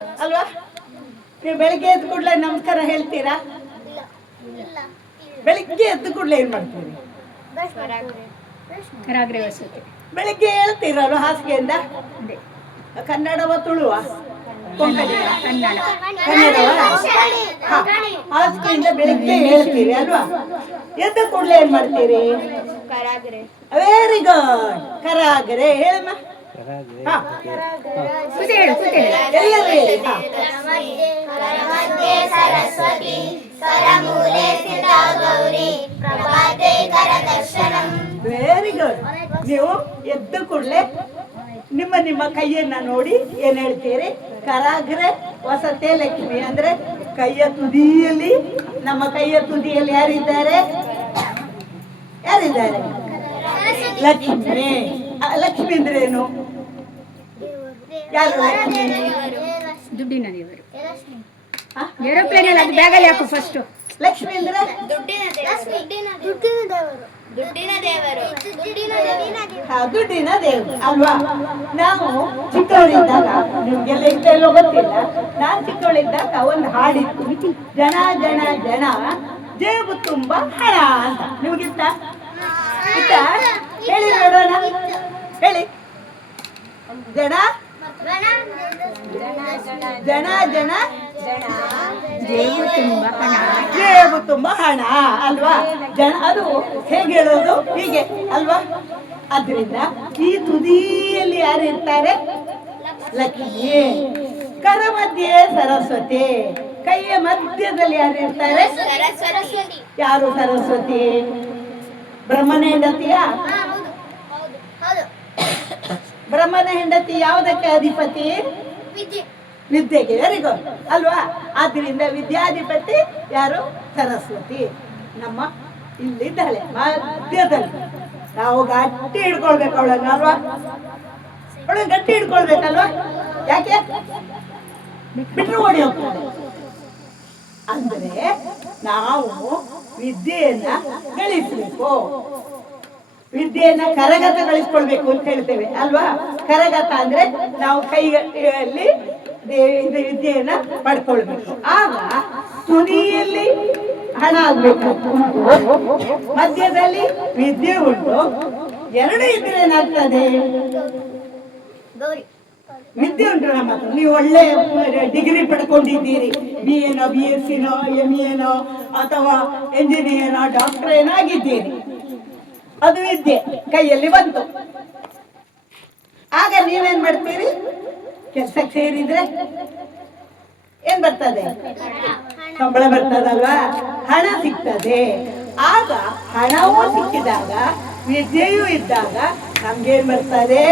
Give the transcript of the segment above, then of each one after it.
ಅಲ್ವಾ? ನೀವು ಬೆಳಿಗ್ಗೆ ಎದ್ದು ಕೂಡಲೇ ನಮಸ್ಕಾರ ಹೇಳ್ತೀರಾ? ಬೆಳಿಗ್ಗೆ ಎದ್ದು ಕೂಡಲೇ ಏನ್ ಮಾಡ್ತೀರಿ? ಬೆಳಿಗ್ಗೆ ಹೇಳ್ತೀರಲ್ವ ಹಾಸಿಗೆಯಿಂದ? ಕನ್ನಡವ ತುಳುವ ಹಾಸಿಗೆಯಿಂದ ಬೆಳಿಗ್ಗೆ ಹೇಳ್ತೀರಿ ಅಲ್ವಾ? ಎದ್ದು ಕೂಡಲೇ ಏನ್ ಮಾಡ್ತೀರಿ? Very good. ಕರಾಗರೆ ಹೇಳಮ್ಮ. Very good. ನೀವು ಎದ್ದು ಕೂಡಲೇ ನಿಮ್ಮ ನಿಮ್ಮ ಕೈಯನ್ನ ನೋಡಿ ಏನ್ ಹೇಳ್ತೀರಿ? ಕರಾಗ್ರೆ ವಸತೆ ಲಕ್ಷ್ಮಿ. ಅಂದ್ರೆ ಕೈಯ ತುದಿಯಲ್ಲಿ, ನಮ್ಮ ಕೈಯ ತುದಿಯಲ್ಲಿ ಯಾರಿದ್ದಾರೆ? ಯಾರಿದ್ದಾರೆ? ಲಕ್ಷ್ಮಿ. ಲಕ್ಷ್ಮಿ ಅಂದ್ರೆ ಏನು? ಯಾರು ಲಕ್ಷ್ಮಿ? ದುಡ್ಡಿನ ದೇವರು. ಏರೋಪ್ಲೇನ್ ಅಲ್ಲಿ ಅದು ಬ್ಯಾಗಲ್ಲಿ ಹಾಕು ಫಸ್ಟ್. ಲಕ್ಷ್ಮಿ ಅಂದ್ರೆ ದುಡ್ಡಿನ ದೇವರು ಅಲ್ವಾ? ನಾವು ಚಿಕ್ಕವಳಿದ್ದಾಗ, ನಿಮ್ಗೆಲ್ಲ ಇಷ್ಟೆಲ್ಲೋ ಗೊತ್ತಿಲ್ಲ, ನಾನ್ ಚಿಕ್ಕವಳಿದ್ದಾಗ ಒಂದು ಹಾಡಿತ್ತು, ಜನ ಜನ ಜನ ಜೇಬು ತುಂಬ ಹಣ ಅಂತ. ನಿಮ್ಗಿತ್ತ? ಇತ್ತ? ಹೇಳಿ ನೋಡೋಣ, ಹೇಳಿ. ಜನ ಜನ ಜನ ಜೇಬು ತುಂಬ ಹಣ ಅಲ್ವಾ? ಜನ ಅದು ಹೇಗೆ ಹೇಳೋದು? ಹೀಗೆ ಅಲ್ವಾ? ಆದ್ರಿಂದ ಈ ತುದಿಯಲ್ಲಿ ಯಾರು ಇರ್ತಾರೆ? ಲಕ್ಷ್ಮಿ. ಕರ ಮಧ್ಯೆ ಸರಸ್ವತಿ. ಕೈಯ ಮಧ್ಯದಲ್ಲಿ ಯಾರು ಇರ್ತಾರೆ? ಯಾರು ಸರಸ್ವತಿ? ಬ್ರಹ್ಮನ ಹೆಂಡತಿಯ? ಬ್ರಹ್ಮನ ಹೆಂಡತಿ ಯಾವುದಕ್ಕೆ ಅಧಿಪತಿ? ವಿದ್ಯೆಗೆ. ವೆರಿ ಗುಡ್ ಅಲ್ವಾ? ಆದ್ರಿಂದ ವಿದ್ಯಾಧಿಪತಿ ಯಾರು? ಸರಸ್ವತಿ. ನಮ್ಮ ಇಲ್ಲಿದ್ದಾಳೆ ಮಧ್ಯದಲ್ಲಿ. ನಾವು ಗಟ್ಟಿ ಹಿಡ್ಕೊಳ್ಬೇಕು ಅವಳನ್ನ ಅಲ್ವಾ? ಅವಳು ಗಟ್ಟಿ ಹಿಡ್ಕೊಳ್ಬೇಕಲ್ವಾ? ಯಾಕೆ? ಬಿಟ್ಟರು ಓಡಿ ಹೋಗ್ತಾರೆ. ಅಂದ್ರೆ ನಾವು ವಿದ್ಯೆಯನ್ನ ಗಳಿಸ್ಬೇಕು, ವಿದ್ಯೆಯನ್ನ ಕರಗತಗೊಳಿಸ್ಕೊಳ್ಬೇಕು ಅಂತ ಹೇಳ್ತೇವೆ ಅಲ್ವಾ? ಕರಗತ ಅಂದ್ರೆ ನಾವು ಕೈಯಲ್ಲಿ ವಿದ್ಯೆಯನ್ನ ಪಡ್ಕೊಳ್ಬೇಕು. ಆಗ ತುದಿಯಲ್ಲಿ ಹಣ ಆಗ್ಬೇಕು, ಮಧ್ಯದಲ್ಲಿ ವಿದ್ಯೆ ಉಂಟು. ಎರಡು ಇದ್ರೆ ಏನಾಗ್ತದೆ? ವಿದ್ಯೆ ಉಂಟು ನಮ್ಮ ಹತ್ರ. ನೀವು ಒಳ್ಳೆ ಡಿಗ್ರಿ ಪಡ್ಕೊಂಡಿದ್ದೀರಿ, ಬಿ ಎನೋ, ಬಿ ಎಸ್ ಸಿನೋ, ಎಂ ಎನೋ, ಅಥವಾ ಎಂಜಿನಿಯರ್, ಡಾಕ್ಟರ್ ಏನಾಗಿದ್ದೀರಿ, ಅದು ವಿದ್ಯೆ ಕೈಯಲ್ಲಿ ಬಂತು. ಆಗ ನೀವೇನ್ ಮಾಡ್ತೀರಿ? ಕೆಲ್ಸಕ್ಕೆ ಸೇರಿದ್ರೆ ಏನ್ ಬರ್ತದೆ? ಸಂಬಳ ಬರ್ತದಲ್ವಾ? ಹಣ ಸಿಗ್ತದೆ. ಆಗ ಹಣವೂ ಸಿಕ್ಕಿದಾಗ, ವಿದ್ಯೆಯೂ ಇದ್ದಾಗ ನಮ್ಗೇನ್ ಬರ್ತದೆ?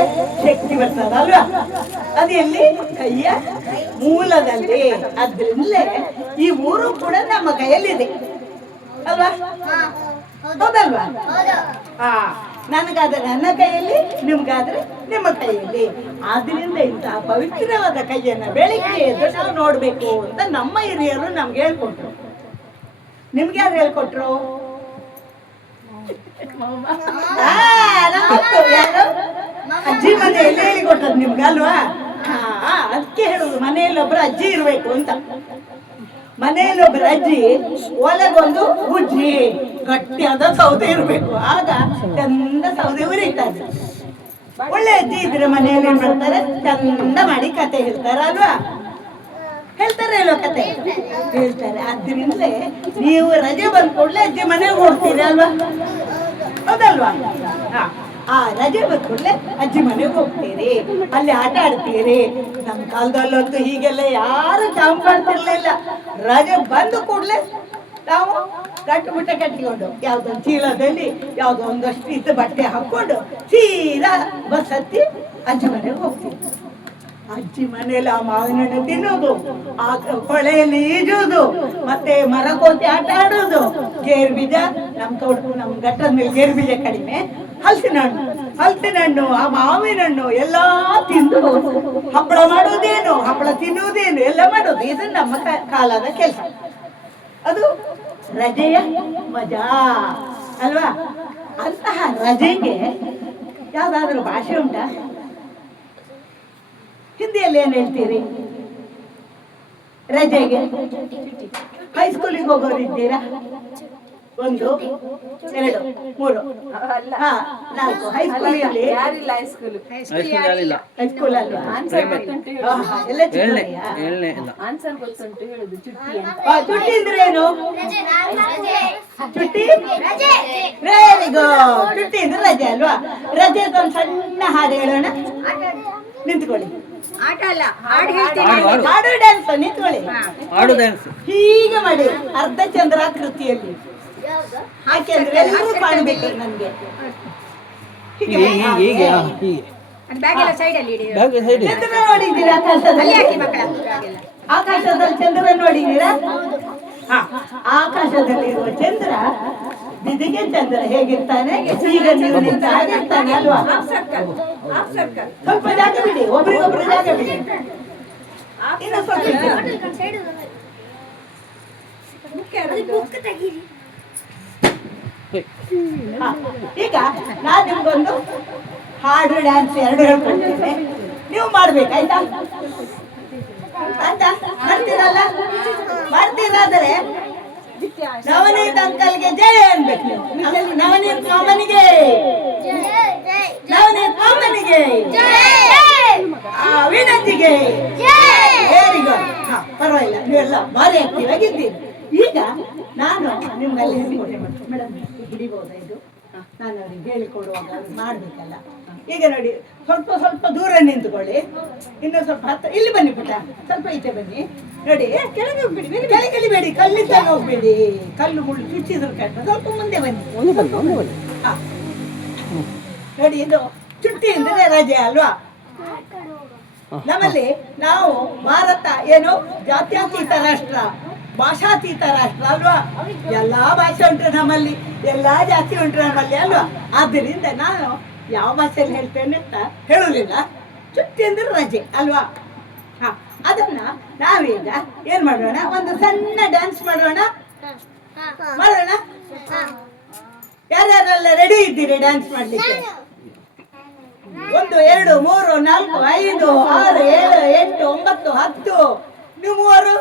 ಶಕ್ತಿ ಬರ್ತದಲ್ವಾ? ಅದು ಎಲ್ಲಿ? ಕೈಯ ಮೂಲದಲ್ಲಿ. ಅದ್ರಿಂದಲೇ ಈ ಮೂರು ಕೂಡ ನಮ್ಮ ಕೈಯಲ್ಲಿದೆ ಅಲ್ವಾ? ಹೌದಲ್ವಾ? ನನಗಾದ್ರೆ ನನ್ನ ಕೈಯಲ್ಲಿ, ನಿಮ್ಗಾದ್ರೆ ನಿಮ್ಮ ಕೈಯಲ್ಲಿ. ಆದ್ರಿಂದ ಇಂತಹ ಪವಿತ್ರವಾದ ಕೈಯನ್ನ ಬೆಳಿಗ್ಗೆ ಎದ್ದು ನಾವು ನೋಡ್ಬೇಕು ಅಂತ ನಮ್ಮ ಹಿರಿಯರು ನಮ್ಗೆ ಹೇಳ್ಕೊಟ್ರು. ನಿಮ್ಗೆ ಯಾರು ಹೇಳ್ಕೊಟ್ರು? ಯಾರು? ಅಜ್ಜಿ ಮನೆಯಲ್ಲಿ ಹೇಳಿಕೊಟ್ಟದ್ದು ನಿಮ್ಗೆ ಅಲ್ವಾ? ಅದಕ್ಕೆ ಹೇಳುದು ಮನೆಯಲ್ಲಿ ಒಬ್ರು ಅಜ್ಜಿ ಇರ್ಬೇಕು ಅಂತ. ಮನೆಯಲ್ಲಿ ಒಬ್ಬರ ಅಜ್ಜಿ, ಒಳಗೊಂದು ಉಜ್ಜಿ, ಗಟ್ಟಿಯಾದ ಸೌದೆ ಇರ್ಬೇಕು. ಆಗ ಚಂದ ಸೌದೆ ಉರಿತಾರೆ. ಒಳ್ಳೆ ಅಜ್ಜಿ ಇದ್ರೆ ಮನೆಯಲ್ಲಿ ಏನ್ ಮಾಡ್ತಾರೆ? ಚಂದ ಮಾಡಿ ಕತೆ ಹೇಳ್ತಾರ ಅಲ್ವಾ? ಹೇಳ್ತಾರೆ ಅಲ್ವಾ? ಕತೆ ಹೇಳ್ತಾರೆ. ಆದ್ರಿಂದಲೇ ನೀವು ರಜೆ ಬಂದ್ ಕೂಡಲೇ ಅಜ್ಜಿ ಮನೆಗೆ ಹೋಗ್ತೀರಿ ಅಲ್ವಾ? ಹೌದಲ್ವಾ? ಆ ರಜೆ ಬಂದ ಕೂಡಲೇ ಅಜ್ಜಿ ಮನೆಗೆ ಹೋಗ್ತೀರಿ, ಅಲ್ಲಿ ಆಟ ಆಡ್ತೀರಿ. ನಮ್ಮ ಕಾಲದಲ್ಲಂತೂ ಹೀಗೆಲ್ಲ ಯಾರು ಜಾಮ್ ಮಾಡ್ತಿರ್ಲಿಲ್ಲ. ರಜೆ ಬಂದ ಕೂಡಲೇ ನಾವು ಗಂಟು ಮುಟ್ಟೆ ಕಟ್ಟಿಕೊಂಡು, ಯಾವ್ದೊಂದು ಚೀಲದಲ್ಲಿ ಯಾವ್ದೋ ಒಂದಷ್ಟು ಇದ್ದ ಬಟ್ಟೆ ಹಾಕೊಂಡು ಸೀದಾ ಬಸ್ ಹತ್ತಿ ಅಜ್ಜಿ ಮನೆಗೆ ಹೋಗ್ತೀವಿ. ಅಜ್ಜಿ ಮನೆಯಲ್ಲಿ ಆ ಮಾವಿನ ಹಣ್ಣು ತಿನ್ನೋದು, ಆ ಹೊಳೆಯಲ್ಲಿ ಈಜುವುದು, ಮತ್ತೆ ಮರಕೋತಿ ಆಟ ಆಡೋದು. ಗೇರು ಬೀಜ, ನಮ್ಮ ಘಟ್ಟದ ಮೇಲೆ ಗೇರು ಬೀಜ ಕಡಿಮೆ, ಹಲಸಿನ ಹಣ್ಣು, ಆ ಮಾವಿನ ಹಣ್ಣು ಎಲ್ಲಾ ತಿಂದು ಹಪ್ಪಳ ಮಾಡೋದೇನು, ಹಪ್ಪಳ ತಿನ್ನುವುದೇನು ಎಲ್ಲ ಮಾಡೋದು. ಇದು ನಮ್ಮ ಕಾಲದ ಕೆಲಸ. ಅದು ರಜೆಯ ಮಜಾ ಅಲ್ವಾ? ಅಂತಹ ರಜೆಗೆ ಯಾವ್ದಾದ್ರು ಭಾಷೆ ಉಂಟಾ? ಹಿಂದಿಯಲ್ಲಿ ಏನ್ ಹೇಳ್ತೀರಿ? ರಜೆಗೆ ಹೈಸ್ಕೂಲಿಗೆ ಹೋಗೋರು ಇದ್ದೀರಾ? 1 2 3 ಹಾ 4 ಹೈಸ್ಕೂಲಲ್ಲಿ ಯಾರಿಲ್ಲ ಹೈಸ್ಕೂಲ್ ಹೈಸ್ಕೂಲ್ ಅಲ್ವಾ? ಎಲ್ಲ ಏಳನೇ ಇಲ್ಲ. ಆನ್ಸರ್ ಗೊತ್ತುಂಟು ಹೇಳುದು ಚುಟ್ಟಿ ಅಂತ. ಚುಟ್ಟಿ ಅಂದ್ರೆ ಏನು? ಚುಟ್ಟಿ ವೆರಿ ಗುಡ್. ಚುಟ್ಟಿ ಅಂದ್ರೆ ರಜೆ ಅಲ್ವಾ? ರಜೆ ಒಂದು ಸಣ್ಣ ಹಾಡು ಹೇಳೋಣ. ನಿಂತ್ಕೊಳ್ಳಿ. ಆಟ ಅಲ್ಲ, ಹಾಡು ಹೇಳ್ತೀನಿ. ಹಾಡು ಡ್ಯಾನ್ಸ್. ನಿಂತ್ಕೊಳ್ಳಿ. ಆಡು ಡ್ಯಾನ್ಸ್ ಹೀಗೆ ಮಾಡಿ ಅರ್ಧ ಚಂದ್ರಾಕೃತಿಯಲ್ಲಿ ಹಾಕಿ ಅಂದ್ರೆ ಎಲ್ಲರೂ ಕಾಣಬೇಕು ನನ್ಗೆ. ಹೀಗೆ ಹೀಗೆ ಹೀಗೆ ಅದು ಬ್ಯಾಗ್ ಎಲ್ಲ ಸೈಡ್ ಅಲ್ಲಿ ಇಡಿ. ಬ್ಯಾಗ್ ಸೈಡ್ ಇದೆ. ಚಂದ್ರ ನೋಡಿದ್ದೀರಾ ಆಕಾಶದಲ್ಲಿ? ಅಲ್ಲಿ ಹಾಕಿ ಮಕ್ಕಳ ಬ್ಯಾಗ್ ಎಲ್ಲ. ಆಕಾಶದಲ್ಲಿ ಚಂದ್ರ ನೋಡಿದ್ದೀರಾ? ಹಾ, ಆಕಾಶದಲ್ಲಿರುವ ಚಂದ್ರ ಬಿದಿಗೆ ಚಂದ್ರ ಹೇಗಿರ್ತಾನೆ ಈಗ ನೀವು ನಿಂತ ಹಾಗಿರ್ತಾನೆ ಅಲ್ವಾ? ಸ್ವಲ್ಪ ಜಾಗ ಬಿಡಿ, ಒಬ್ರಿಗೊಬ್ರು ಜಾಗ ಬಿಡಿ. ಇನ್ನು ಸ್ವಲ್ಪ ಇದೆ. ಹಾ, ಈಗ ನಾನು ನಿಮ್ಗೊಂದು ಹಾಡು ಡ್ಯಾನ್ಸ್ 2 ಹೇಳ್ಕೊಡ್ತೇನೆ. ನೀವು ಮಾಡ್ಬೇಕಾಯ್ತಾ? ಆಯ್ತಾ? ಮಾಡ್ತೀರಲ್ಲ? ಮಾಡ್ತೀರಾದರೆ ನವನೀತ್ ಅಂಕಲ್ಗೆ ಜೈ ಅನ್ಬೇಕು ನೀವು. ನವನೀತ್ ಮಾಮನಿಗೆ, ನವನೀತ್ ಮಾಮನಿಗೆ, ವಿನಂತಿಗೆ. Very good. ಪರವಾಗಿಲ್ಲ, ನೀವೆಲ್ಲ ಭಾರಿ ಆಕ್ಟಿವ್ ಆಗಿದ್ದೀರಿ. ಈಗ ನಾನು ನಿಮ್ಮಲ್ಲಿ ಮೇಡಮ್ ಹಿಡಿಬಹುದಾ ಇದು? ನಾನು ಅವ್ರಿಗೆ ಹೇಳಿಕೊಡುವಾಗ ಅವ್ರು ಮಾಡ್ಬೇಕಲ್ಲ. ಈಗ ನೋಡಿ, ಸ್ವಲ್ಪ ಸ್ವಲ್ಪ ದೂರ ನಿಂತುಕೊಳ್ಳಿ. ಇನ್ನು ಸ್ವಲ್ಪ ಹತ್ರ ಇಲ್ಲಿ ಬನ್ನಿ ಪುಟ್ಟ, ಸ್ವಲ್ಪ ಈಚೆ ಬನ್ನಿ. ನೋಡಿ, ಕೆಳಗೆ ಹೋಗ್ಬೇಡಿ, ಕೆಳಗೆ ಇಳಿಬೇಡಿ, ಕಲ್ಲಿದ್ದಾಗ ಹೋಗ್ಬೇಡಿ. ಕಲ್ಲು ಮುಳ್ಳು ಚುಚ್ಚಿದ್ರು ಕಷ್ಟ. ಸ್ವಲ್ಪ ಮುಂದೆ ಬನ್ನಿ. ಹಾ, ನೋಡಿ, ಇದು ಚುಟ್ಟಿ ಅಂದ್ರೆ ರಜೆ ಅಲ್ವಾ? ನಮ್ಮಲ್ಲಿ ನಾವು ಭಾರತ ಏನು ಜಾತ್ಯತೀತ ರಾಷ್ಟ್ರ, ಭಾಷಾತೀತ ರಾಷ್ಟ್ರ ಅಲ್ವಾ? ಎಲ್ಲಾ ಭಾಷೆ ಉಂಟು ನಮ್ಮಲ್ಲಿ, ಎಲ್ಲಾ ಜಾತಿ ಉಂಟು ನಮ್ಮಲ್ಲಿ ಅಲ್ವಾ? ಆದ್ದರಿಂದ ನಾನು ಯಾವ ಭಾಷೆಯಲ್ಲಿ ಹೇಳ್ತೇನೆ ಅಂತ ಹೇಳುವುದಿಲ್ಲ. ಚುಟ್ಟಿ ಅಂದ್ರೆ ರಜೆ ಅಲ್ವಾ? ಹಾ, ಅದನ್ನ ನಾವೀಗ ಏನ್ ಮಾಡೋಣ, ಒಂದು ಸಣ್ಣ ಡ್ಯಾನ್ಸ್ ಮಾಡೋಣ. ಮಾಡೋಣ? ಯಾರ್ಯಾರೆಲ್ಲ ರೆಡಿ ಇದ್ದೀರಿ ಡ್ಯಾನ್ಸ್ ಮಾಡ್ಲಿಕ್ಕೆ? 1 2 3 4 5 6 7 8 9 10. ನೀವು 3.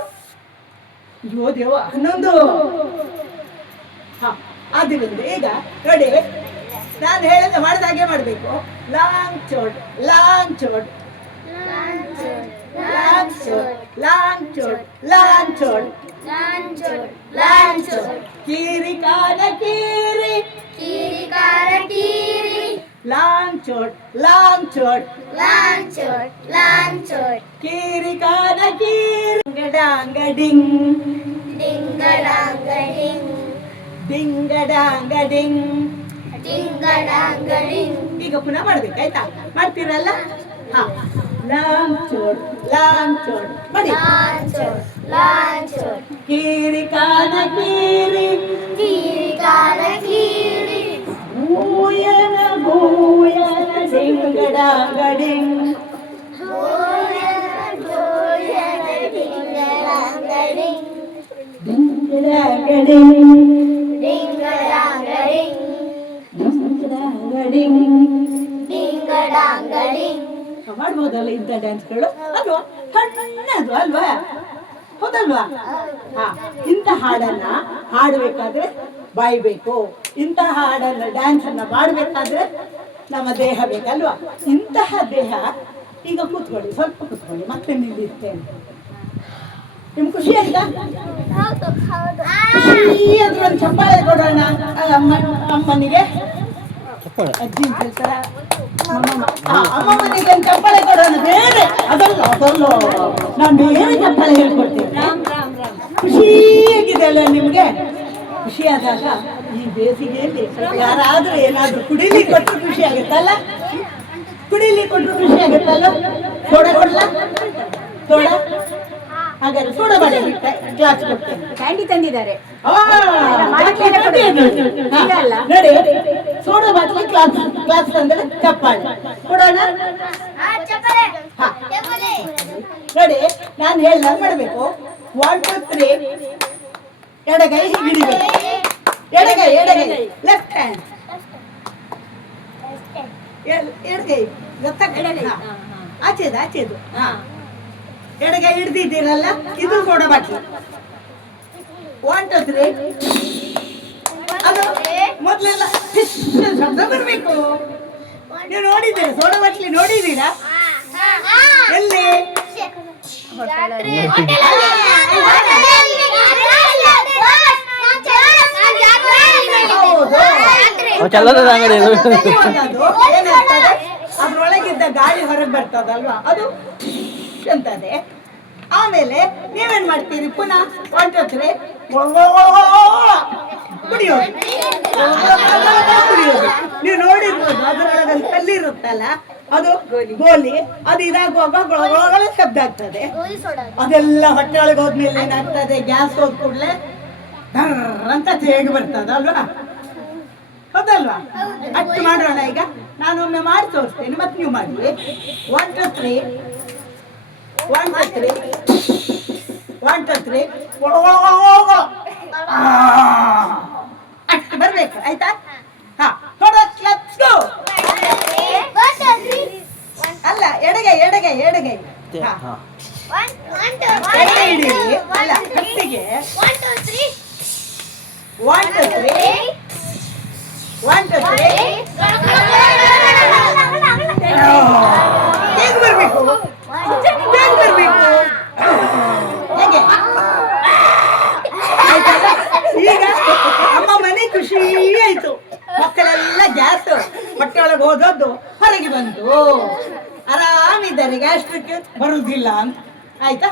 ಅಯ್ಯೋ ದೇವ, 11. ಹಾ, ಆದ್ದರಿಂದ ಈಗ ನೋಡಿ, ನಾನು ಹೇಳಿದ ಮಾಡಿದ ಹಾಗೆ ಮಾಡಬೇಕು. ಲಾಂಗ್ ಚೋಟ್, ಲಾಂಗ್ ಚೋಟ್, ಲಾಂಗ್ ಚೋಟ್, ಲಾಂಗ್ ಚೋಟ್, ಲಾಂಗ್ ಚೋಟ್, ಲಾಂಗ್ ಚೋಟ್, ಕೀರಿ ಕಾಲ ಕೀರಿ, ಲಾಂಗ್ ಚೋಟ್, ಲಾಂಗ್ ಚೋಟ್, ಕೀರಿ ಕಾಲ ಕೀರಿ, ಡಿಂಗಡಾಂಗಡಿಂಗ್, ಡಿಂಗಡಾಂಗಡಿಂಗ್. ಈಗ ಪುನಃ ಮಾಡ್ಬೇಕಾಯ್ತಾ? ಮಾಡ್ತೀರಲ್ಲ? ಹಾ, ಲಾಂಗ್ ಚೋಟ್, ಲಾಂಗ್ ಚೋಟ್ ಮಾಡಿ. ಕೀರಿ ಕಾಲ ಕೀರಿ, ಭೂಯನ ಭೂಯನ ಡಿಂಗಡಾಂಗಡಿಂಗ್, ಮಾಡ್ಬೋದಲ್ಲ ಇಂಥ ಡ್ಯಾನ್ಸ್ಗಳು ಅಲ್ವಾ? ಸಣ್ಣದು ಅಲ್ವಾ? ಹೌದಲ್ವಾ? ಹಾ, ಇಂಥ ಹಾಡನ್ನ ಹಾಡಬೇಕಾದ್ರೆ ಬಾಯ್ಬೇಕು. ಇಂಥ ಹಾಡನ್ನ ಡ್ಯಾನ್ಸ್ ಅನ್ನ ಮಾಡಬೇಕಾದ್ರೆ ನಮ್ಮ ದೇಹ ಬೇಕಲ್ವಾ? ಇಂತಹ ದೇಹ. ಈಗ ಕೂತ್ಕೊಳ್ಳಿ, ಸ್ವಲ್ಪ ಕೂತ್ಕೊಳ್ಳಿ, ಮತ್ತೆ ನಿಲ್ಲಿರ್ತೇನೆ. ನಿಮ್ಗೆ ಖುಷಿ ಆಯ್ತಾ? ಖುಷಿ ಅಂದ್ರೆ ಒಂದು ಚಪ್ಪಾಳೆ ಕೊಡೋಣ ಅಮ್ಮನಿಗೆ. ಅಜ್ಜಿ ಹೇಳ್ತಾರ ಅಮ್ಮನಿಗೆ ಒಂದು ಚಪ್ಪಾಳೆ ಕೊಡೋಣ. ಬೇರೆ ಅದಲ್ಲ ನಾನು ಬೇರೆ ಚಪ್ಪಾಳೆ ಹೇಳ್ಕೊಡ್ತೇನೆ. ಖುಷಿಯಾಗಿದೆ ಅಲ್ಲ ನಿಮ್ಗೆ? ಖುಷಿಯಾದಾಗ ಈ ಬೇಸಿಗೆಯಲ್ಲಿ ಯಾರಾದ್ರೂ ಏನಾದ್ರೂ ಕುಡಿಲಿಕ್ಕೆ ಕೊಟ್ಟರು ಖುಷಿ ಆಗುತ್ತಲ್ಲ? ಕುಡಿಲಿಕ್ಕೆ ಕೊಟ್ಟರು ಖುಷಿ ಆಗುತ್ತಲ್ಲ? ಸೋಡಾ ಕೊಡ್ಲ? ಸೋಡಾ? ಹಾಗಾದ್ರೆ ಸೋಡಾ ಮಾಡಿ ಗ್ಲಾಸ್ ಕೊಡ್ತೇನೆ. ಕ್ಯಾಂಡಿ ತಂದಿದ್ದಾರೆ. ನೋಡಿ, ಸೋಡಾ ಬಾಟ್ಲಿ ಗ್ಲಾಸ್ ತಂದ್ರೆ ಚಪ್ಪಾಳೆ ಕೊಡೋಣ. ನೋಡಿ, ನಾನು ಹೇಳ್ದಾಗ ಮಾಡಬೇಕು. 1 2 3. ಎಡಗೈ ಹಿಡಿಬೇಕು. ಎಡಗೈ ಲೆಫ್ಟ್ ಹ್ಯಾಂಡ್. ಎಡಗೈ ಆಚೆದು. ಹಾ, ಎಡಗೈ ಹಿಡ್ದಿದ್ದೀರಲ್ಲ ಇದು ಕೂಡ ಬಾಕಿ 1 2 3 ಅದು ಮೊದಲೆಲ್ಲ ಶಬ್ದ ಬರಬೇಕು. ನೀವು ನೋಡಿದ್ದೀರಾ ಸೋಡಾ ಬಾಟ್ಲಿ ನೋಡಿದ್ದೀರಾ ಎಲ್ಲಿ? ಚಲ್ಲದ ಅಂಗಡಿ ಇದು. ಏನಾಗ್ತದೆ ಅದ್ರೊಳಗಿದ್ದ ಗಾಳಿ ಹೊರಗೆ ಬರ್ತದಲ್ವಾ ಅದು ಅಂತದೆ. ಆಮೇಲೆ ನೀವೇನ್ ಮಾಡ್ತೀರಿ ಪುನಃ 1 2 3 ಕುಡಿಯೋದು. ಕುಡಿಯೋದು ನೀವು ನೋಡಿರ್ಬೋದು ಅದರೊಳಗೆ ಕಲ್ಲಿರುತ್ತಲ್ಲ ಅದು ಗೋಲಿ ಅದು ಇದಾಗುವಾಗ ಗೊಳಗೊಳ ಶಬ್ದ ಆಗ್ತದೆ. ಅದೆಲ್ಲ ಹೊಟ್ಟೆ ಒಳಗೆ ಹೋದ್ಮೇಲೆ ಏನಾಗ್ತದೆ ಗ್ಯಾಸ್ ಹೋದ್ ಕೂಡಲೇ ಅಂತ ಹೇಗೆ ಬರ್ತದ ಅಲ್ವಾ? ಹೌದಲ್ವಾ? ಅಷ್ಟು ಮಾಡೋಣ. ಈಗ ನಾನೊಮ್ಮೆ ಮಾಡಿ ತೋರಿಸ್ತೇನೆ ಮತ್ತೆ ನೀವು ಮಾಡಿ. 1 2 3 1 2 3 1 2 3 ಅಷ್ಟು ಬರ್ಬೇಕು ಆಯ್ತಾ? ಹಾ ಲೆಟ್ಸ್ ಗೋ. ಅಲ್ಲ ಎಡಗೈ ಎಡಗೈ ಎಡಗೈ ಹಾ. ಎಡಗೈ ಹಿಡೀರಿ. ಅಲ್ಲ ಕತ್ತಿಗೆ 1 2 3 1 2 3 ಹೇಗೆ ಬರ್ಬೇಕು? ಹೇಗೆ ಬರ್ಬೇಕು? ಹೇಗೆ? ಆಯ್ತಲ್ಲ? ಈಗ ಅಮ್ಮ ಮನೆ ಖುಷಿ ಆಯ್ತು. ಮಕ್ಕಳೆಲ್ಲ ಗ್ಯಾಸ್ ಹೊಟ್ಟೆ ಒಳಗೆ ಹೋದದ್ದು ಹೊರಗೆ ಬಂತು. ಆರಾಮಿದ್ದಾರೆ, ಗ್ಯಾಸ್ಟ್ರಿಕ್ ಬರುವುದಿಲ್ಲ ಅಂತ ಆಯ್ತಾ?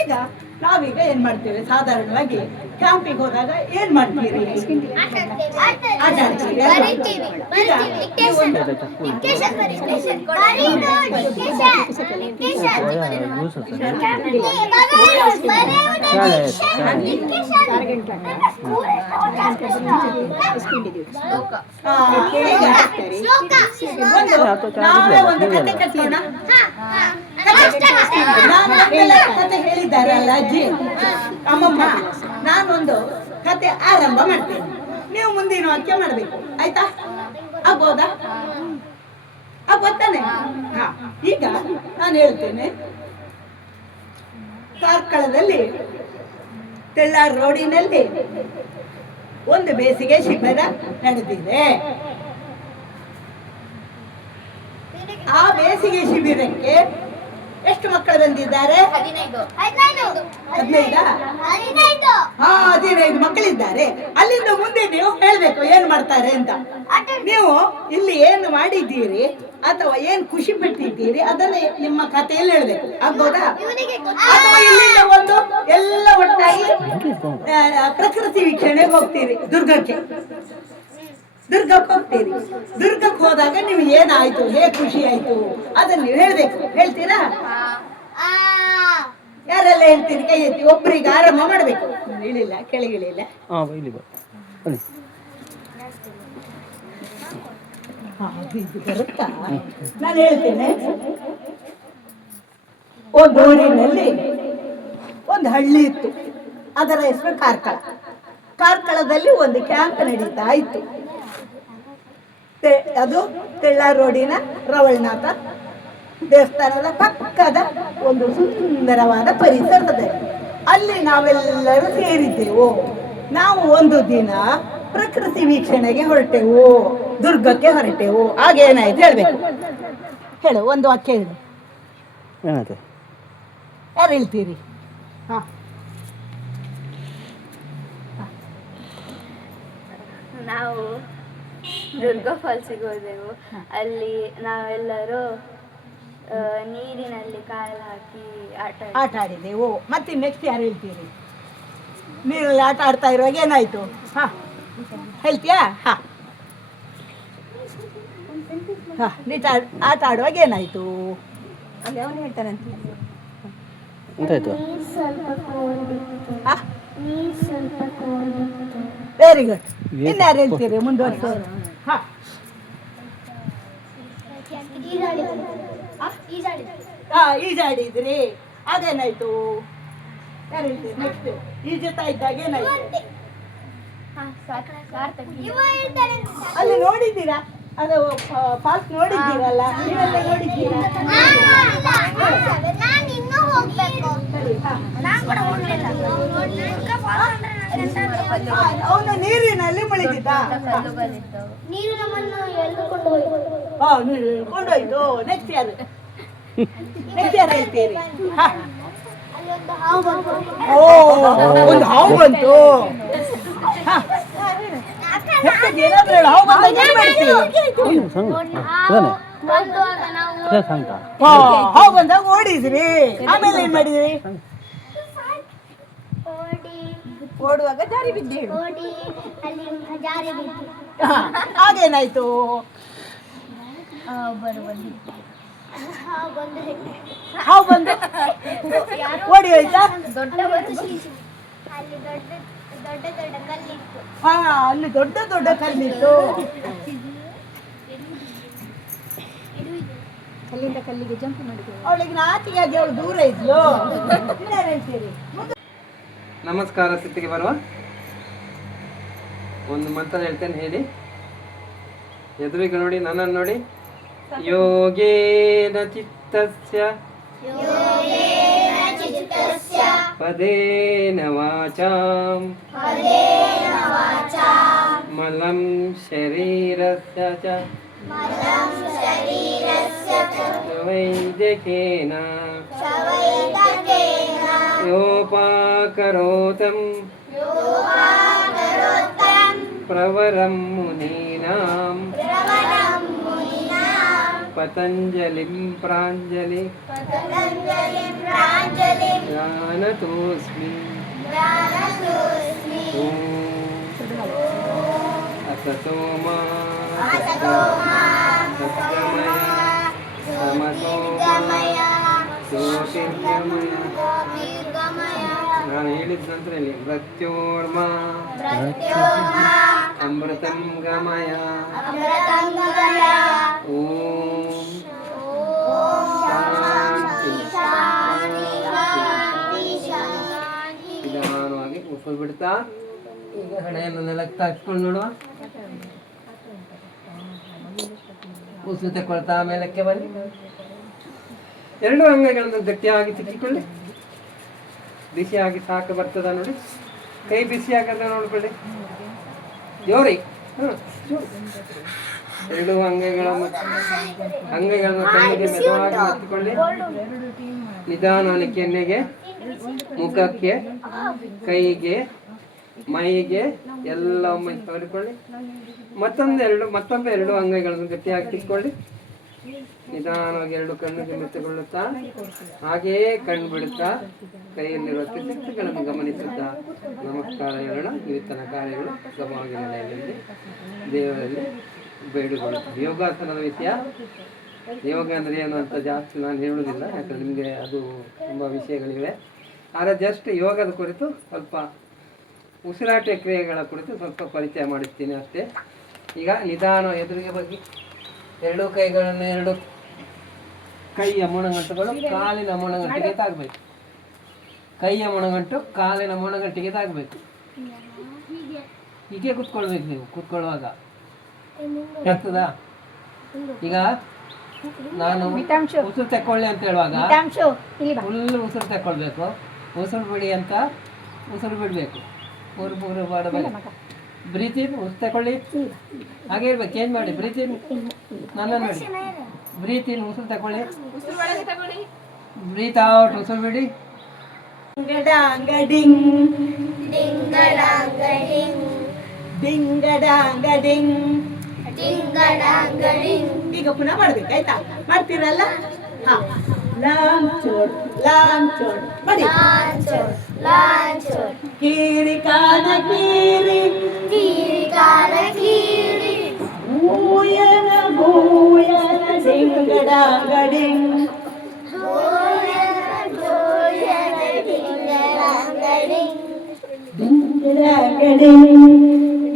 ಈಗ ನಾವೀಗ ಏನ್ ಮಾಡ್ತೇವೆ ಸಾಧಾರಣವಾಗಿ ಕ್ಯಾಂಪಿಗೆ ಹೋದಾಗ ಏನ್ ಮಾಡ್ತೀರಿ? ಆಟ ಆಡ್ತೀರಿ ಅಲ್ವಾ? ಈಗ ನಾವೇ ಒಂದು ಕತೆ ಕಟ್ಟೋಣ. ಕತೆ ಹೇಳಿದ್ದಾರಲ್ಲ ಅಜ್ಜಿ ಅಮ್ಮಮ್ಮ, ನಾನೊಂದು ಕತೆ ಆರಂಭ ಮಾಡ್ತೇನೆ, ನೀವು ಮುಂದಿನ ವಾಕ್ಯ ಮಾಡ್ಬೇಕು ಆಯ್ತಾ? ಆಗ್ಬೋದಾ? ಆಗ್ಬೋತಾನೆ? ಹಾ, ಈಗ ನಾನು ಹೇಳ್ತೇನೆ. ಕಾರ್ಕಳದಲ್ಲಿ ತೆಳ್ಳಾರ್ ರೋಡಿನಲ್ಲಿ ಒಂದು ಬೇಸಿಗೆ ಶಿಬಿರ ನಡೆದಿದೆ. ಆ ಬೇಸಿಗೆ ಶಿಬಿರಕ್ಕೆ ಎಷ್ಟು ಮಕ್ಕಳು ಬಂದಿದ್ದಾರೆ? 15 ಮಕ್ಕಳಿದ್ದಾರೆ. ಅಲ್ಲಿಂದ ಮುಂದೆ ನೀವು ಹೇಳ್ಬೇಕು ಏನ್ ಮಾಡ್ತಾರೆ ಅಂತ. ನೀವು ಇಲ್ಲಿ ಏನು ಮಾಡಿದ್ದೀರಿ ಅಥವಾ ಏನ್ ಖುಷಿ ಪಟ್ಟಿದ್ದೀರಿ ಅದನ್ನ ನಿಮ್ಮ ಕಥೆಯಲ್ಲಿ ಹೇಳ್ಬೇಕು. ಆಗ್ಬೋದಾ? ಅಥವಾ ಇಲ್ಲಿಂದ ಒಂದು ಎಲ್ಲ ಒಟ್ಟಾಗಿ ಪ್ರಕೃತಿ ವೀಕ್ಷಣೆಗೆ ಹೋಗ್ತೀರಿ. ದುರ್ಗಕ್ಕೆ ಹೋಗ್ತೀರಿ. ದುರ್ಗಕ್ಕೆ ಹೋದಾಗ ನೀವು ಏನಾಯ್ತು, ಹೇಗೆ ಖುಷಿ ಆಯ್ತು ಅದನ್ನ ನೀವು ಹೇಳ್ಬೇಕು. ಹೇಳ್ತೀರಾ? ಯಾರೆಲ್ಲ ಹೇಳ್ತೀರಿ? ಕೈ ಎತ್ತಿ. ಒಬ್ಬರಿಗೆ ಆರಂಭ ಮಾಡ್ಬೇಕು. ಇಳಿಲ್ಲ, ಕೆಳಗಿಳಿಲ್ಲ. ಬರುತ್ತಾ? ನಾನು ಹೇಳ್ತೇನೆ. ಒಂದು ಊರಿನಲ್ಲಿ ಒಂದು ಹಳ್ಳಿ ಇತ್ತು. ಅದರ ಹೆಸರು ಕಾರ್ಕಳ. ಕಾರ್ಕಳದಲ್ಲಿ ಒಂದು ಕ್ಯಾಂಪ್ ನಡೀತಾ ಇತ್ತು. ಅದು ತೆಳ್ಳಾರ್ ರೋಡಿನ ರವಳನಾಥ ದೇವಸ್ಥಾನದ ಪಕ್ಕದ ಒಂದು ಸುಂದರವಾದ ಪರಿಸರದಲ್ಲಿ ಅಲ್ಲಿ ನಾವೆಲ್ಲರೂ ಸೇರಿದ್ದೆವು. ನಾವು ಒಂದು ದಿನ ಪ್ರಕೃತಿ ವೀಕ್ಷಣೆಗೆ ಹೊರಟೆವು, ದುರ್ಗಕ್ಕೆ ಹೊರಟೆವು. ಆಗೇನಾಯ್ತು ಹೇಳ್ಬೇಕು. ಹೇಳು, ಒಂದು ವಾಕ್ಯ ಹೇಳು. ಯಾರು ಹೇಳ್ತೀರಿ? ಹಾ, ನಾವು ದುರ್ಗ ಫಾಲ್ಸಿಗೆ ಹೋದೆವು. ಅಲ್ಲಿ ನಾವೆಲ್ಲರೂ ನೀರಿನಲ್ಲಿ ಕಾಲು ಹಾಕಿ ಆಟ ಆಡಿದೆವು. ಮತ್ತೆ ನೆಕ್ಸ್ಟ್ ಯಾರು ಹೇಳ್ತೀರಿ? ನೀರಲ್ಲಿ ಆಟ ಆಡ್ತಾ ಇರುವಾಗ ಏನಾಯ್ತು? ಹಾ, ಹೇಳ್ತೀಯಾ? ಹಾ ಹಾ, ನೀಟ ಆಟ ಆಡುವಾಗ ಏನಾಯ್ತು? ಅಲ್ಲಿ ಅವನು ಹೇಳ್ತಾನೆ ಅಂತ. Very good. ಇನ್ಯಾರು ಹೇಳ್ತೀರಿ? ಮುಂದುವರಿಸೋರು. ಹಾ, ಈಜಾಡಿದ್ರಿ, ಅದೇನಾಯ್ತು? ಯಾರು ಹೇಳ್ತೀರಿ? ನೆಕ್ಸ್ಟ್ ಈಜುತ್ತಾ ಇದ್ದಾಗ ಏನಾಯ್ತು? ಅಲ್ಲಿ ನೋಡಿದ್ದೀರಾ? ಅದು ಫಾಲ್ಸ್ ನೋಡಿದ್ದೀರಲ್ಲ, ನೀವೆಲ್ಲ ನೋಡಿದ್ದೀರಾ? ಅವನು ನೀರಿನಲ್ಲಿ ಮುಳುಗಿದ್ದ. ಕಲ್ಲುಗಳಿದ್ದವು. ನೀರು ನಮ್ಮನ್ನು ಎಳೆದುಕೊಂಡು ಹೋಯಿತು. ಕೊಂಡೋಯ್ತು. ನೆಕ್ಸ್ಟ್ ಯಾರು ಹೇಳ್ತೀರಿ? ಹಾ. ಅಲ್ಲಿ ಒಂದು ಹಾವು ಬಂತು. ಓ, ಒಂದು ಹಾವು ಬಂತು. ಹಾ. ಹೆತ್ತಕ್ಕೆ ಏನಾದ್ರೂ ಹೇಳು, ಹಾವು ಬಂದಾಗ ಏನ್ ಮಾಡ್ತೀವಿ? ಬಂದುವಾಗ ನಾವು ಹಾವು ಬಂದಾಗ ಓಡಿದ್ರಿ. ಆಮೇಲೆ ಏನ್ ಮಾಡಿದ್ರಿ? ಓಡುವಾಗ ಜಾರಿ ಬಿದ್ದಿ. ಓಡಿ ಅಲ್ಲಿ ಜಾರಿ ಬಿದ್ದು ಹಾಗೇನಾಯ್ತು? ಒಬ್ಬರು ಬಂದಿದ್ದು. ಹಾವು ಬಂದು ಹಾವು ಬಂದು ಓಡಿ ಹೋಯ್ತಾ? ದೊಡ್ಡ ಅಲ್ಲಿ ದೊಡ್ಡ ದೊಡ್ಡ ದೊಡ್ಡ ಕಲ್ಲಿತ್ತು. ಹಾ, ಅಲ್ಲಿ ದೊಡ್ಡ ದೊಡ್ಡ ಕಲ್ಲಿತ್ತು. ಕಲ್ಲಿಂದ ಕಲ್ಲಿಗೆ ಜಂಪ್ ಮಾಡಿದ್ರು. ಅವಳಿಗೆ ನಾಚಿಗಾಗಿ ಅವಳು ದೂರ ಇದ್ಲು. ಇನ್ನೇನ್ ಹೇಳ್ತೀರಿ? ನಮಸ್ಕಾರ. ಸ್ಥಿತಿಗೆ ಬರುವ ಒಂದು ಮಂತ್ರ ಹೇಳ್ತೇನೆ, ಹೇಳಿ. ಎದುರಿಗೆ ನೋಡಿ, ನನ್ನನ್ನು ನೋಡಿ. ಯೋಗೇನ ಚಿತ್ತಸ್ಯ ಪದೇನ ವಾಚಾಂ ಮಲಂ ಶರೀರಸ್ಯ ಚ ವೈದ್ಯಕೇನ ಯೋಪಾಕರೋತಂ ಪ್ರವರಂ ಮುನೀನಾಂ ಪತಂಜಲಿಂ ಪ್ರಾಂಜಲಿ ಜ್ಞಾನತೋಸ್ಮಿ. ಓಂ ಅಸತೋ ಮಾ ಸತ್ಯಮಯ ತಮಸೋ ಮಾ ಜ್ಯೋತಿರ್ಗಮಯ. ನಾನು ಹೇಳಿದ ನಂತರ ಹೇಳಿ. ಮೃತ್ಯೋರ್ಮಾ ಅಮೃತಂ ಗಮಯ. ಓಂ ಶಾಂತಿ. ನಿಧಾನವಾಗಿ ಉಸಿರು ಬಿಡ್ತಾ ಈಗ ಹಣೆಯನ್ನು ನೆಲಕ್ಕೆ ತಾಕ್ಸ್ಕೊಂಡು ನೋಡುವ. ಉಸಿರು ತಗೊಳ್ತಾ ಮೇಲಕ್ಕೆ ಬನ್ನಿ. ಎರಡು ಅಂಗಗಳನ್ನು ಗಟ್ಟಿಯಾಗಿ ತಿಕ್ಕಿಕೊಳ್ಳಿ. ಬಿಸಿಯಾಗಿ ಸಾಕು ಬರ್ತದ ನೋಡಿ. ಕೈ ಬಿಸಿ ಆಗದ ನೋಡ್ಕೊಳ್ಳಿ. ಜೋರಿ. ಎರಡು ಅಂಗಗಳನ್ನು ಕಣ್ಣಿಗೆ ಮೆದುವಾಗಿ ಮುಚ್ಚಿಕೊಳ್ಳಿ. ನಿಧಾನವಾಗಿ ಕೆನ್ನೆಗೆ, ಮುಖಕ್ಕೆ, ಕೈಗೆ, ಮೈಗೆ ಎಲ್ಲ ಒಮ್ಮೆ ತಗೊಳ್ಳಿ. ಮತ್ತೊಮ್ಮೆ ಎರಡು ಅಂಗಗಳನ್ನು ಗಟ್ಟಿಯಾಗಿ ತಿಕ್ಕೊಳ್ಳಿ. ನಿಧಾನವಾಗಿ ಎರಡು ಕಣ್ಣಿಗೆ ಮೆತ್ತುಕೊಳ್ಳುತ್ತಾ ಹಾಗೆಯೇ ಕಣ್ಣು ಬಿಡುತ್ತಾ ಕೈಯಲ್ಲಿರುವ ಶಕ್ತಿಗಳನ್ನು ಗಮನಿಸುತ್ತಾ ನಮಸ್ಕಾರ ಹೇಳೋಣ. ಇವತ್ತಿನ ಕಾರ್ಯಗಳು ಸುಗಮವಾಗಿ ನಡೆಯಲಿ ದೇವರಲ್ಲಿ ಬೇಡಿಕೊಳ್ಳುತ್ತೀವಿ. ಯೋಗಾಸನದ ವಿಷಯ, ಯೋಗ ಅಂದರೆ ಏನು ಅಂತ ಜಾಸ್ತಿ ನಾನು ಹೇಳುವುದಿಲ್ಲ, ಯಾಕಂದರೆ ನಿಮಗೆ ಅದು ತುಂಬ ವಿಷಯಗಳಿವೆ. ಆದರೆ ಜಸ್ಟ್ ಯೋಗದ ಕುರಿತು ಸ್ವಲ್ಪ ಉಸಿರಾಟ ಕ್ರಿಯೆಗಳ ಕುರಿತು ಸ್ವಲ್ಪ ಪರಿಚಯ ಮಾಡುತ್ತೀನಿ ಅಷ್ಟೇ. ಈಗ ನಿಧಾನ ಎದುರಿಗೆ ಬಗ್ಗೆ ಎರಡು ಕೈಗಳನ್ನು ಎರಡು ಕೈಯ ಮೊಣಗಂಟುಗಳು ಕಾಲಿನ ಮೊಣಗಂಟಿಗೆ ತಾಗಬೇಕು. ಕೈಯ ಮೊಣಗಂಟು ಕಾಲಿನ ಮೊಣಗಂಟಿಗೆ ತಾಗಬೇಕು. ಹೀಗೆ ಕುತ್ಕೊಳ್ಬೇಕು. ನೀವು ಕುತ್ಕೊಳ್ಳುವಾಗ ಆಗ್ತದಾ? ಈಗ ನಾನು ಉಸಿರು ತಕ್ಕೊಳ್ಳಿ ಅಂತ ಹೇಳುವಾಗ ಫುಲ್ ಉಸಿರು ತಕ್ಕೊಳ್ಬೇಕು. ಉಸಿರು ಬಿಡಿ ಅಂತ ಉಸಿರು ಬಿಡಬೇಕು. ಪೂರ್ವ ಮಾಡಬೇಕು. ಬ್ರೀತಿನ್ ಉಸಿರು ತಗೊಳ್ಳಿ. ಹಾಗೆ ಇರ್ಬೇಕು. ಚೇಂಜ್ ಮಾಡಿ. ಬ್ರೀತಿನ್ ನನ್ನ ನೋಡಿ. ಬ್ರೀತಿನ್ ಉಸಿರು ತಗೊಳ್ಳಿ. ಬ್ರೀತ್ ಔಟ್ ಉಸಿರು ಬಿಡಿ. ಡಿಂಗಡಾಂಗಡಿಂಗ್ ಡಿಂಗಡಾಂಗಡಿಂಗ್ ಡಿಂಗಡಾಂಗಡಿಂಗ್. ಈಗ ಪುನಃ ಮಾಡ್ಬೇಕಾಯ್ತಾ? ಮಾಡ್ತೀರಲ್ಲ? ಹಾ. ಲಾಂಚೋಡ್ ಲಾಂಚೋಡ್ ಮಾಡಿ. ಕೀರಿ ಕಾನ ಕೀರಿ ಕೀರಿ ಕಾಲ ಕೀರಿ ಭೂಯನ ಭೂಯನ ಡಿಂಗಡಾಂಗಡಿಂಗ್ ಡಿಂಗಡಾಂಗಡಿಂಗ್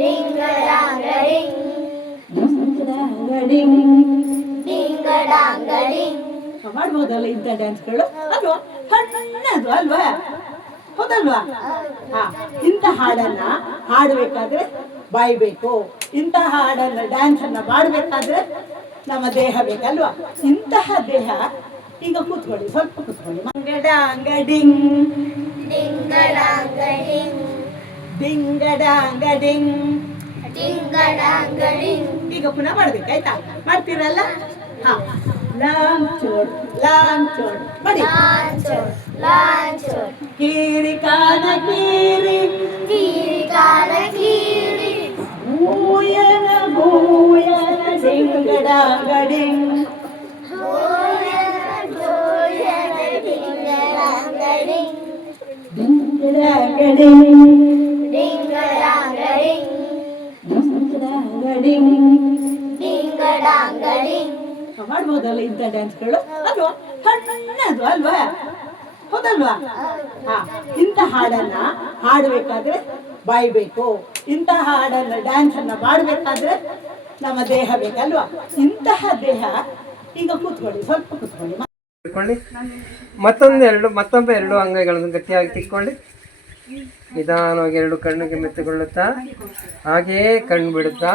ಡಿಂಗಡಾಂಗಡಿಂಗ್. ಮಾಡ್ಬೋದಲ್ಲ ಇಂಥ ಡ್ಯಾನ್ಸ್ಗಳು ಅಲ್ವಾ? ಸಣ್ಣದು ಅಲ್ವಾ? ಹೌದಲ್ವಾ? ಹಾ. ಇಂಥ ಹಾಡನ್ನ ಹಾಡಬೇಕಾದ್ರೆ ಬಾಯ್ಬೇಕು. ಇಂಥ ಹಾಡನ್ನ ಡ್ಯಾನ್ಸ್ ಅನ್ನ ಮಾಡಬೇಕಾದ್ರೆ ನಮ್ಮ ದೇಹ ಬೇಕಲ್ವಾ? ಇಂತಹ ದೇಹ. ಈಗ ಕೂತ್ಕೊಳ್ಳಿ, ಸ್ವಲ್ಪ ಕೂತ್ಕೊಳ್ಳಿ. ಮಂಗಡಾಂಗಡಿಂಗ್ ಡಿಂಗಡಾಂಗಡಿಂಗ್ ಡಿಂಗಡಾಂಗ ಡಿಂಗ್. ಡಿಂಗಡಾಂಗಡಿಂಗ್. ಈಗ ಪುನಃ ಮಾಡ್ಬೇಕಾಯ್ತಾ? ಮಾಡ್ತೀರಲ್ಲ? ಹಾ. ಲಾಂಚೋಡ್ ಲಾಂಚೋಡ್ ಮಾಡಿ. ಲಾಂಚೋಡ್ ಲಾಂಚೋಡ್. ಕೀರಿ ಕಾನ ಕೀರಿ ಕೀರಿ ಕಾಲ ಕೀರಿ. ಭೂಯನ ಭೂಯನ ಡಿಂಗಡಾಂಗ ಡಿಂಗ್. ಗೋಯನ ಗೋಯನ ಡಿಂಗಡಾಂಗಡಿಂಗ್. ಡಿಂಗಡಾಂಗ ಡಿಂಗ್. ಡಿಂಗಡಾಂಗಡಿಂಗ್. ಡಿಂಗಡಾಂಗ ಡಿಂಗ್. ಡಿಂಗಡಾಂಗಡಿಂಗ್. ಮಾಡ್ಬೋದಲ್ಲ ಇಂಥ ಡ್ಯಾನ್ಸ್ಗಳು ಅಲ್ವಾ? ಸಣ್ಣದು ಅಲ್ವಾ? ಹೌದಲ್ವಾ? ಹಾ, ಇಂಥ ಹಾಡನ್ನ ಹಾಡಬೇಕಾದ್ರೆ ಬಾಯ್ಬೇಕು. ಇಂಥ ಹಾಡನ್ನ ಡ್ಯಾನ್ಸ್ ಅನ್ನ ಮಾಡಬೇಕಾದ್ರೆ ನಮ್ಮ ದೇಹ ಬೇಕಲ್ವಾ? ಇಂತಹ ದೇಹ ಈಗ ಕೂತ್ಕೊಳ್ಳಿ, ಸ್ವಲ್ಪ ಕೂತ್ಕೊಳ್ಳಿ. ತಿಳ್ಕೊಳ್ಳಿ. ಮತ್ತೊಂದು ಎರಡು ಅಂಗೈಗಳನ್ನು ಗಟ್ಟಿಯಾಗಿ ತಿಕ್ಕೊಳ್ಳಿ. ನಿಧಾನವಾಗಿ ಎರಡು ಕಣ್ಣಿಗೆ ಮೆತ್ತುಗೊಳ್ಳುತ್ತಾ ಹಾಗೆಯೇ ಕಣ್ಣು ಬಿಡುತ್ತಾ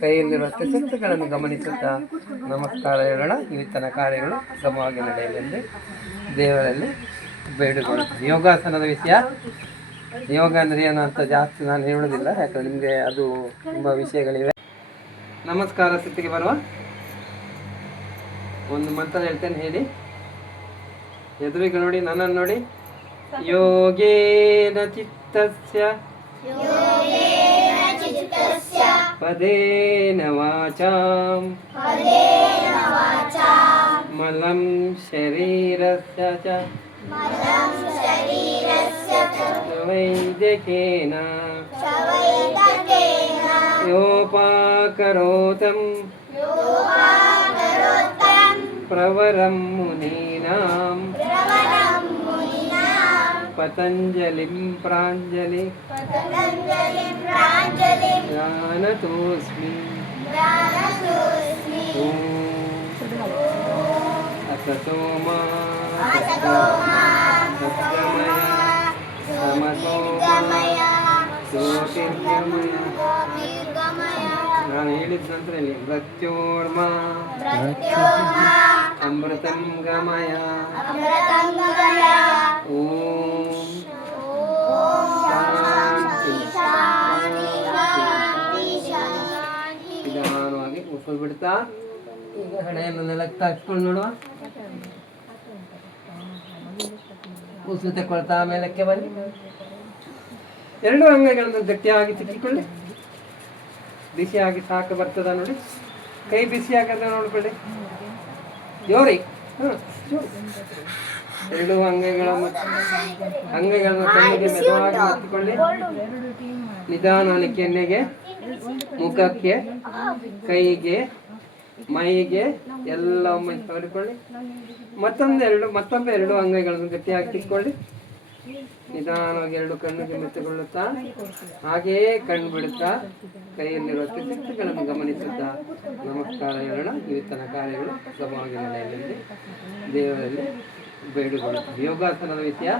ಕೈಯಲ್ಲಿರುವ ಸುತ್ತುಗಳನ್ನು ಗಮನಿಸುತ್ತಾ ನಮಸ್ಕಾರ ಹೇಳೋಣ. ಇವತ್ತಿನ ಕಾರ್ಯಗಳು ಸುಗಮವಾಗಿ ನಡೆಯಲೆಂದು ದೇವರಲ್ಲಿ ಬೇಡಿಕೊಳ್ಳುತ್ತೆ. ಯೋಗಾಸನದ ವಿಷಯ, ಯೋಗ ಅಂದರೆ ಏನು ಅಂತ ಜಾಸ್ತಿ ನಾನು ಹೇಳೋದಿಲ್ಲ, ಯಾಕಂದರೆ ನಿಮಗೆ ಅದು ತುಂಬ ವಿಷಯಗಳಿವೆ. ನಮಸ್ಕಾರ ಸ್ಥಿತಿಗೆ ಬರುವ ಒಂದು ಮಂತ್ರ ಹೇಳ್ತೇನೆ, ಹೇಳಿ. ಎದುರಿಗೆ ನೋಡಿ, ನನ್ನನ್ನು ನೋಡಿ. ಯೋಗೇನ ಚಿತ್ತಸ್ಯ ಪದೇನ ವಾಚಾಂ ಮಲಂ ಶರೀರಸ್ಯ ಚ ವೈದ್ಯಕೇನ ಯೋಪಾಕರೋತಂ ಪ್ರವರಂ ಮುನೀನಾಂ ಪತಂಜಲಿಂ ಪ್ರಾಂಜಲಿ ಜ್ಞಾನತೋಸ್ಮಿ. ಓಂ ಅಸತೋ ಮಾ ಸತ್ಯಮಯ ತಮಸೋ ಮಾ ಜ್ಯೋತಿರ್ಗಮಯ. ನಾನು ಹೇಳಿದ ನಂತರ ಇಲ್ಲಿ ಮೃತ್ಯೋರ್ಮಾ ಅಮೃತಂ ಗಮಯ. ಓಂ ನಿಧಾನವಾಗಿ ಉಸಿರು ಬಿಡ್ತಾ ಈಗ ಹಣೆಯನ್ನು ನೆಲಕ್ಕೆ ಹಚ್ಕೊಂಡು ನೋಡುವ. ಉಸಿರು ತಗೊಳ್ತಾ ಮೇಲಕ್ಕೆ ಬನ್ನಿ. ಎರಡು ಅಂಗೈಗಳನ್ನು ಗಟ್ಟಿಯಾಗಿ ತಿಕ್ಕಿಕೊಳ್ಳಿ. ಬಿಸಿಯಾಗಿ ಸಾಕು ಬರ್ತದ ನೋಡಿ. ಕೈ ಬಿಸಿ ಆಗದ ನೋಡ್ಕೊಳ್ಳಿ. ಜೋರಿ. ಎರಡು ಅಂಗೈಗಳನ್ನು ಕಣ್ಣಿಗೆ ಮೆದುವಾಗಿ ಹಚ್ಚಿಕೊಳ್ಳಿ. ನಿಧಾನಕ್ಕೆ ಕೆನ್ನೆಗೆ, ಮುಖಕ್ಕೆ, ಕೈಗೆ, ಮೈಗೆ ಎಲ್ಲ ಒಮ್ಮೆ ತಗೊಳ್ಳಿ. ಮತ್ತೊಮ್ಮೆ ಎರಡು ಅಂಗೈಗಳನ್ನು ಗಟ್ಟಿಯಾಗಿ ತಿಕ್ಕೊಳ್ಳಿ. ನಿಧಾನವಾಗಿ ಎರಡು ಕಣ್ಣಿಗೆ ಮೆತ್ತುಗೊಳ್ಳುತ್ತಾ ಹಾಗೆಯೇ ಕಣ್ಣು ಬಿಡುತ್ತಾ ಕೈಯಲ್ಲಿರುವ ಚಿತ್ರಗಳನ್ನು ಗಮನಿಸುತ್ತಾ ನಮಸ್ಕಾರ ಹೇಳೋಣ. ಇವತ್ತಿನ ಕಾರ್ಯಗಳು ಸುಗಮವಾಗಿ ನಡೆಯಲೆಂದು ದೇವರಲ್ಲಿ ಬೇಡಿಕೊಳ್ಳುತ್ತೆ. ಯೋಗಾಸನದ ವಿಷಯ,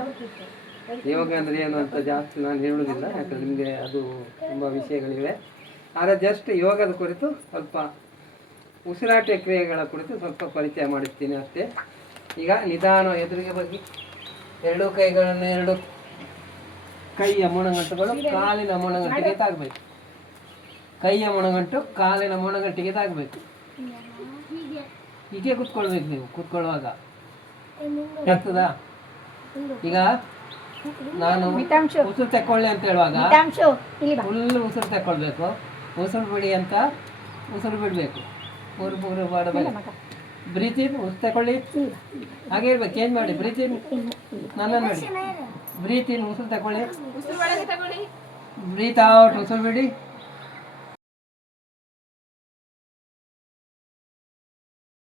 ಯೋಗ ಅಂದರೆ ಏನು ಅಂತ ಜಾಸ್ತಿ ನಾನು ಹೇಳುವುದಿಲ್ಲ, ಯಾಕಂದರೆ ನಿಮಗೆ ಅದು ತುಂಬ ವಿಷಯಗಳಿವೆ. ಆದರೆ ಜಸ್ಟ್ ಯೋಗದ ಕುರಿತು ಸ್ವಲ್ಪ ಉಸಿರಾಟ ಕ್ರಿಯೆಗಳ ಕುರಿತು ಸ್ವಲ್ಪ ಪರಿಚಯ ಮಾಡಿಸ್ತೀನಿ ಅಷ್ಟೇ. ಈಗ ನಿಧಾನ ಎದುರಿಗೆ ಬಗ್ಗೆ ಎರಡು ಕೈಗಳನ್ನು ಎರಡು ಕೈಯ ಮೊಣಗಂಟುಗಳು ಕಾಲಿನ ಮೊಣಗಂಟಿಗೆ ತಾಗಬೇಕು. ಕೈಯ ಮೊಣಗಂಟು ಕಾಲಿನ ಮೊಣಗಂಟಿಗೆ ತಾಗಬೇಕು. ಹೀಗೆ ಕೂತ್ಕೊಳ್ಬೇಕು. ನೀವು ಕೂತ್ಕೊಳ್ಳುವಾಗ ಆಗ್ತದಾ? ಈಗ ನಾನು ಉಸಿರು ತಕ್ಕೊಳ್ಳಿ ಅಂತ ಹೇಳುವಾಗ ಫುಲ್ ಉಸಿರು ತಕ್ಕೊಳ್ಬೇಕು. ಉಸಿರು ಬಿಡಿ ಅಂತ ಉಸಿರು ಬಿಡಬೇಕು. ಮೂರು ಮಾಡಬೇಕು. ಬ್ರೀತ್ ಇನ್, ಉಸಿರು ತಗೊಳ್ಳಿ, ಹಾಗೆ ಇರ್ಬೇಕು. ಚೇಂಜ್ ಮಾಡಿ. ಬ್ರೀತ್ ಇನ್, ನನ್ನ ನೋಡಿ. ಬ್ರೀತ್ ಇನ್, ಉಸಿರು ತಗೊಳ್ಳಿ. ಬ್ರೀತ್ ಔಟ್, ಉಸಿರು ಬಿಡಿ.